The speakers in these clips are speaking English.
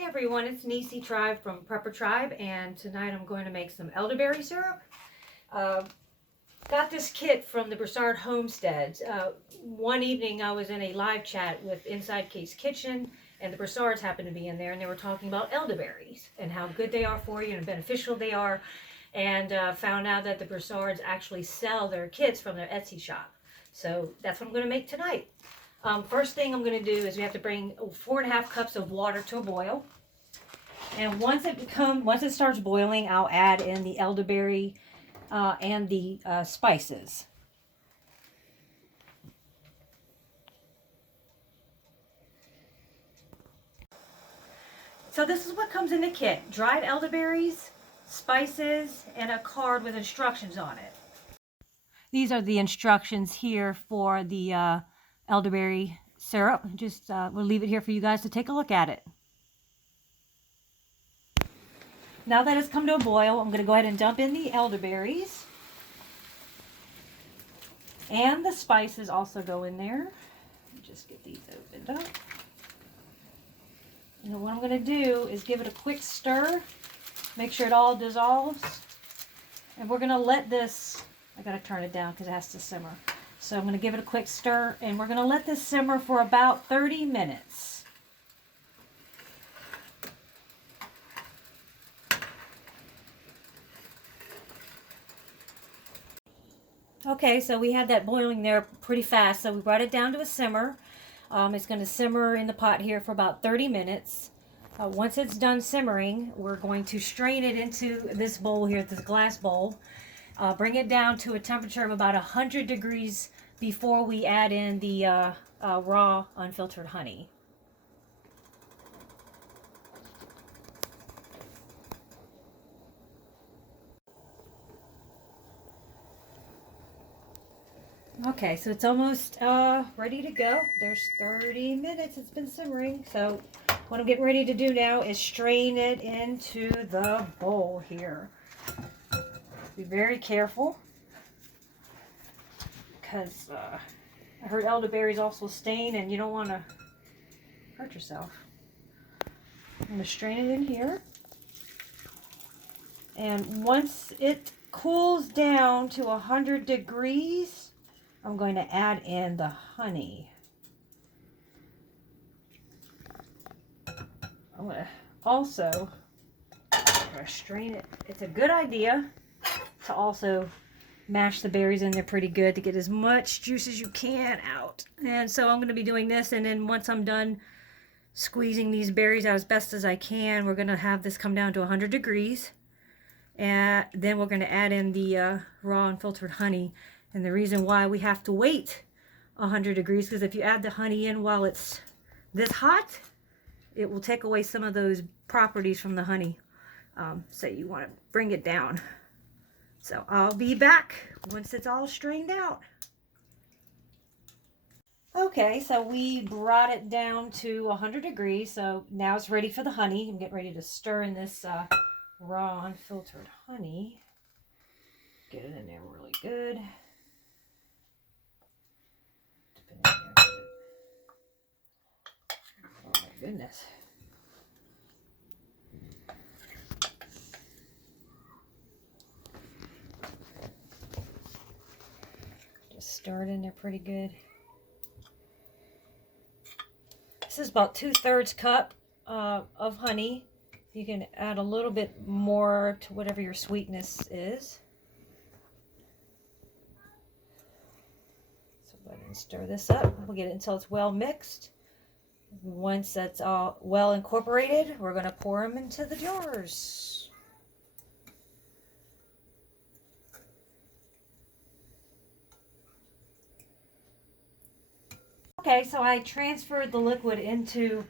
Hey everyone, it's Nisi Tribe from Prepper Tribe, and tonight I'm going to make some elderberry syrup. Got this kit from the Broussard Homestead. One evening I was in a live chat with Inside Kate's Kitchen, and the Broussards happened to be in there, and they were talking about elderberries and how good they are for you and beneficial they are, and found out that the Broussards actually sell their kits from their Etsy shop. So that's what I'm going to make tonight. First thing I'm going to do is we have to bring 4.5 cups of water to a boil. And once it starts boiling, I'll add in the elderberry and the spices. So this is what comes in the kit: dried elderberries, spices, and a card with instructions on it. These are the instructions here for the elderberry syrup. Just we'll leave it here for you guys to take a look at it. Now that it's come to a boil, I'm going to go ahead and dump in the elderberries. And the spices also go in there. Just get these opened up. And then what I'm going to do is give it a quick stir. Make sure it all dissolves. And we're going to let this, I got to turn it down because it has to simmer. So I'm going to give it a quick stir, and we're going to let this simmer for about 30 minutes. Okay, so we had that boiling there pretty fast, so we brought it down to a simmer. It's going to simmer in the pot here for about 30 minutes. Once it's done simmering, we're going to strain it into this bowl here, this glass bowl. Bring it down to a temperature of about 100 degrees before we add in the raw unfiltered honey. Okay, so it's almost ready to go. There's 30 minutes it's been simmering. So what I'm getting ready to do now is strain it into the bowl here. Be very careful, because I heard elderberries also stain and you don't want to hurt yourself. I'm going to strain it in here. And once it cools down to 100 degrees, I'm going to add in the honey. I'm going to also strain it. It's a good idea to also mash the berries in there pretty good to get as much juice as you can out. And so I'm going to be doing this, and then once I'm done squeezing these berries out as best as I can, we're going to have this come down to 100 degrees. And then we're going to add in the raw unfiltered honey. And the reason why we have to wait 100 degrees, because if you add the honey in while it's this hot, it will take away some of those properties from the honey. So you want to bring it down. So I'll be back once it's all strained out. Okay, so we brought it down to 100 degrees. So now it's ready for the honey. I'm getting ready to stir in this raw unfiltered honey. Get it in there really good. Oh my goodness. Just stir it in there pretty good. This is about 2/3 cup of honey. You can add a little bit more to whatever your sweetness is. Go ahead and stir this up. We'll get it until it's well mixed. Once that's all well incorporated, we're going to pour them into the jars. Okay, so I transferred the liquid into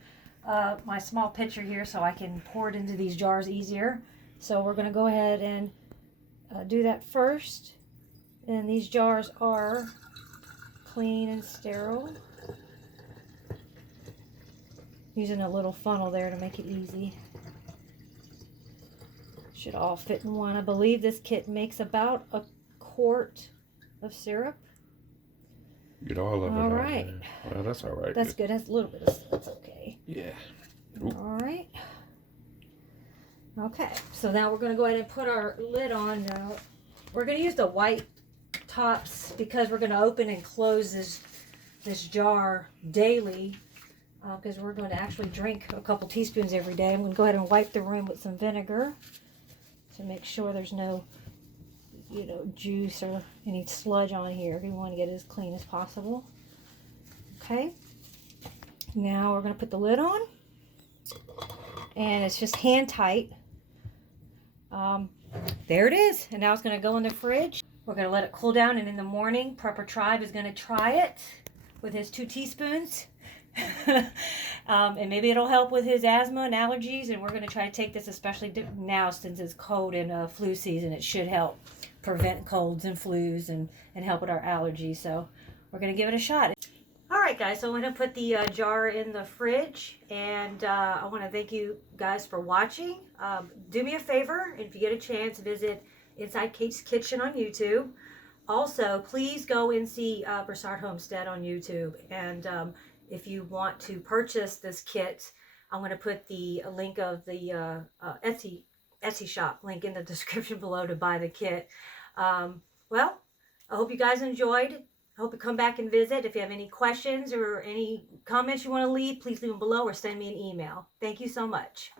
my small pitcher here so I can pour it into these jars easier. So we're going to go ahead and do that first. And these jars are clean and sterile. Using a little funnel there to make it easy. Should all fit in one. I believe this kit makes about a quart of syrup. Get all of it. All right. Well, that's all right. That's good. That's a little bit of, that's okay. Yeah. All right. Okay, so now we're going to go ahead and put our lid on now. We're going to use the white tops because we're going to open and close this jar daily because we're going to actually drink a couple teaspoons every day. I'm going to go ahead and wipe the room with some vinegar to make sure there's no, you know, juice or any sludge on here. We want to get it as clean as possible. Okay, now we're going to put the lid on, and it's just hand tight. There it is, and now it's going to go in the fridge. We're going to let it cool down, and in the morning, Prepper Tribe is going to try it with his 2 teaspoons. And maybe it'll help with his asthma and allergies, and we're going to try to take this, especially now since it's cold and flu season. It should help prevent colds and flus and help with our allergies, so we're going to give it a shot. Alright guys, so I'm going to put the jar in the fridge, and I want to thank you guys for watching. Do me a favor, if you get a chance, visit Inside Kate's Kitchen on YouTube. Also, please go and see Broussard Homestead on YouTube, and if you want to purchase this kit, I'm going to put the link of the Etsy shop link in the description below to buy the kit. Well, I hope you guys enjoyed. I hope you come back and visit. If you have any questions or any comments you want to leave, please leave them below or send me an email. Thank you so much.